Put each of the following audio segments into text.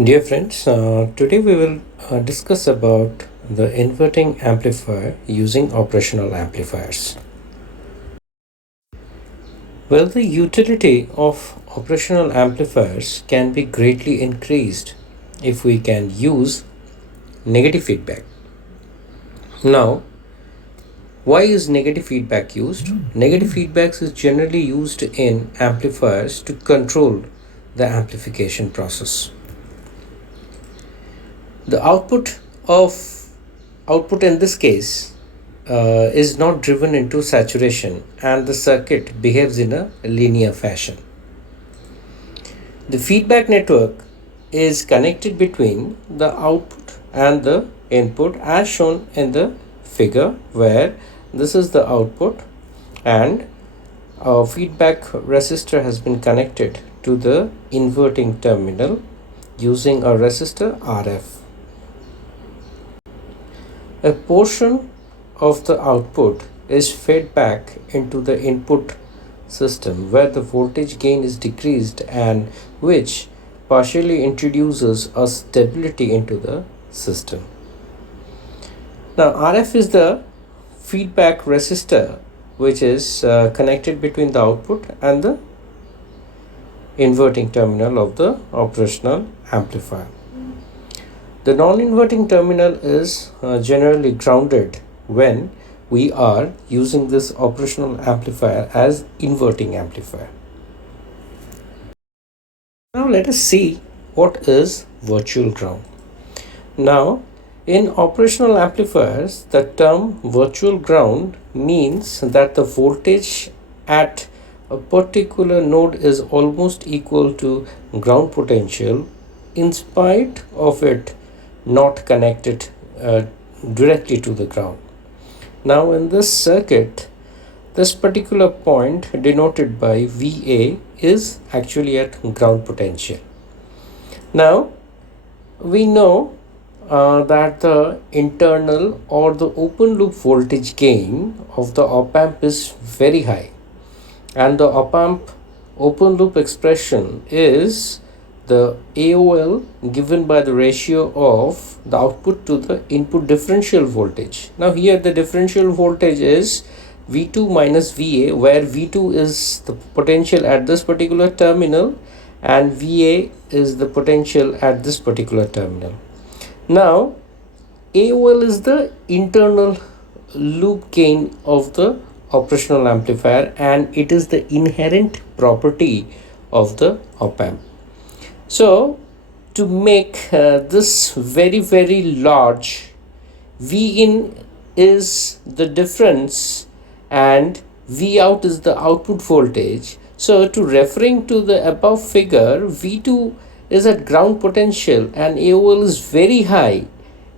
Dear friends, today we will discuss about the inverting amplifier using operational amplifiers. Well, the utility of operational amplifiers can be greatly increased if we can use negative feedback. Now, why is negative feedback used? Negative feedback is generally used in amplifiers to control the amplification process. The output in this case is not driven into saturation and the circuit behaves in a linear fashion. The feedback network is connected between the output and the input as shown in the figure, where this is the output and a feedback resistor has been connected to the inverting terminal using a resistor RF. A portion of the output is fed back into the input system where the voltage gain is decreased, and which partially introduces a stability into the system. Now, RF is the feedback resistor which is connected between the output and the inverting terminal of the operational amplifier. The non-inverting terminal is generally grounded when we are using this operational amplifier as inverting amplifier. Now let us see what is virtual ground. Now, in operational amplifiers, the term virtual ground means that the voltage at a particular node is almost equal to ground potential in spite of it not connected directly to the ground. Now in this circuit, this particular point denoted by VA is actually at ground potential. Now we know that the internal or the open loop voltage gain of the op-amp is very high, and the op-amp open loop expression is the AOL given by the ratio of the output to the input differential voltage. Now here the differential voltage is V2 minus VA, where V2 is the potential at this particular terminal and VA is the potential at this particular terminal. Now AOL is the internal loop gain of the operational amplifier, and it is the inherent property of the op-amp. So to make this very large, V in is the difference and V out is the output voltage. So to referring to the above figure, V2 is at ground potential and AOL is very high,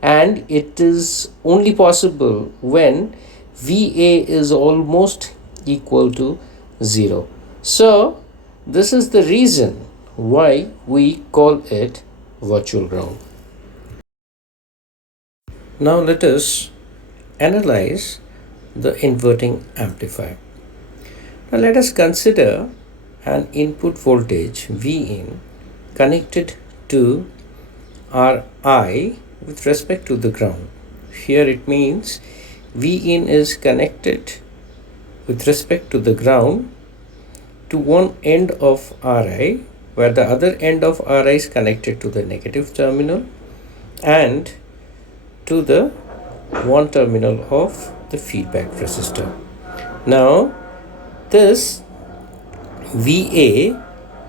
and it is only possible when VA is almost equal to 0. So this is the reason why we call it virtual ground. Now let us analyze the inverting amplifier. Now let us consider an input voltage Vin connected to Ri with respect to the ground. Here it means Vin is connected with respect to the ground to one end of Ri, where the other end of Ri is connected to the negative terminal and to the one terminal of the feedback resistor. Now this VA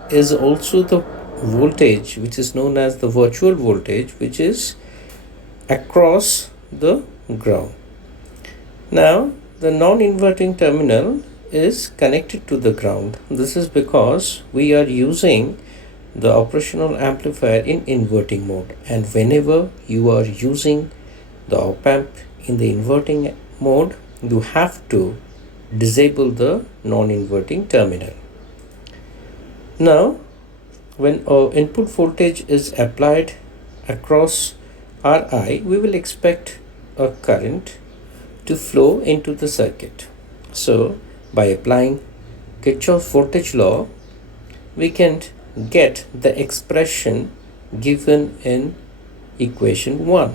is also the voltage which is known as the virtual voltage, which is across the ground. Now the non-inverting terminal is connected to the ground. This is because we are using the operational amplifier in inverting mode, and whenever you are using the op-amp in the inverting mode, you have to disable the non-inverting terminal. Now when our input voltage is applied across Ri, we will expect a current to flow into the circuit. So by applying Kirchoff voltage law, we can get the expression given in equation 1.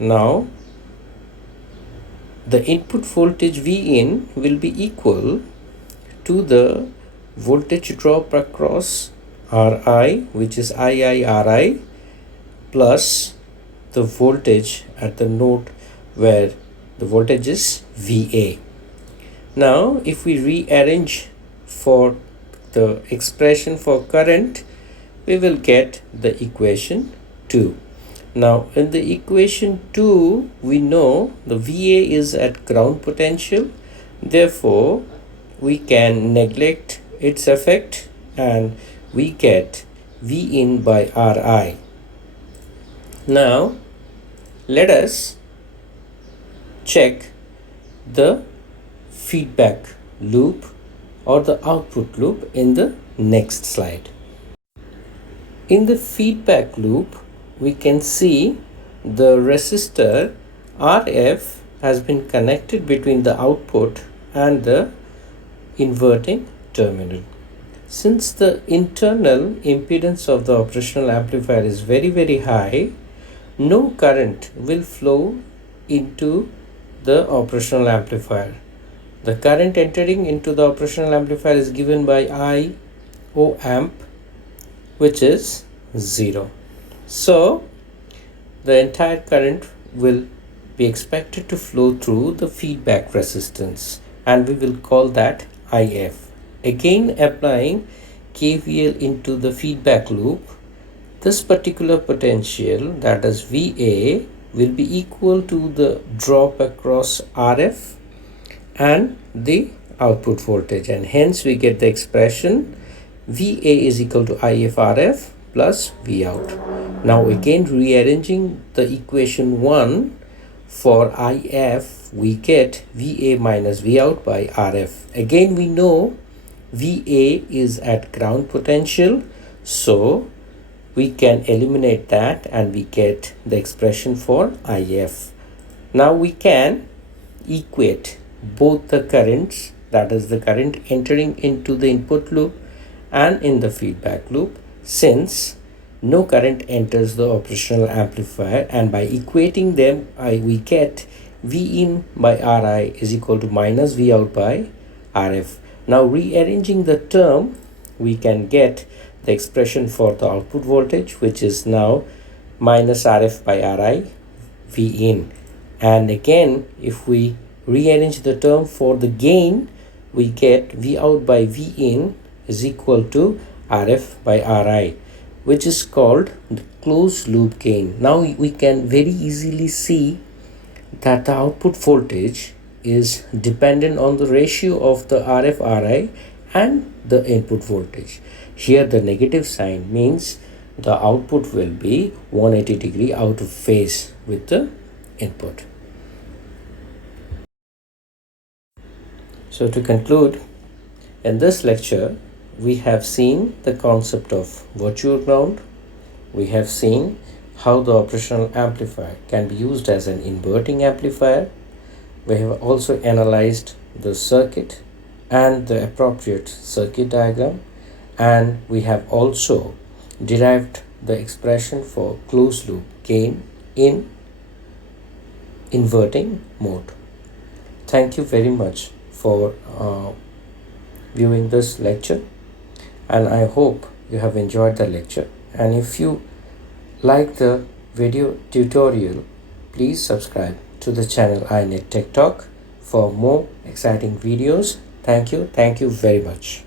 Now, the input voltage Vin will be equal to the voltage drop across Ri, which is IIRi, plus the voltage at the node where the voltage is Va. Now, if we rearrange for the expression for current, we will get the equation 2. Now, in the equation 2, we know the Va is at ground potential. Therefore, we can neglect its effect and we get Vin by Ri. Now, let us check the feedback loop or the output loop in the next slide. In the feedback loop, we can see the resistor RF has been connected between the output and the inverting terminal. Since the internal impedance of the operational amplifier is very high, no current will flow into the operational amplifier. The current entering into the operational amplifier is given by OPAMP, which is 0. So, the entire current will be expected to flow through the feedback resistance, and we will call that IF. Again, applying KVL into the feedback loop, this particular potential, that is VA, will be equal to the drop across RF and the output voltage, and hence we get the expression VA is equal to IFRF plus Vout. Now again, rearranging the equation 1 for IF, we get VA minus Vout by RF. Again, we know VA is at ground potential, so we can eliminate that and we get the expression for IF. Now we can equate both the currents, that is the current entering into the input loop and in the feedback loop, since no current enters the operational amplifier, and by equating them we get Vin by Ri is equal to minus Vout by Rf. Now rearranging the term, we can get the expression for the output voltage, which is now minus Rf by Ri Vin. And again, if we rearrange the term for the gain, we get Vout by Vin is equal to Rf by Ri, which is called the closed loop gain. Now we can very easily see that the output voltage is dependent on the ratio of the Rf Ri and the input voltage. Here the negative sign means the output will be 180 degree out of phase with the input. So to conclude, in this lecture, we have seen the concept of virtual ground. We have seen how the operational amplifier can be used as an inverting amplifier. We have also analyzed the circuit and the appropriate circuit diagram, and we have also derived the expression for closed loop gain in inverting mode. Thank you very much for viewing this lecture, and I hope you have enjoyed the lecture. And if you like the video tutorial, please subscribe to the channel iNet Tech Talk for more exciting videos. Thank you very much.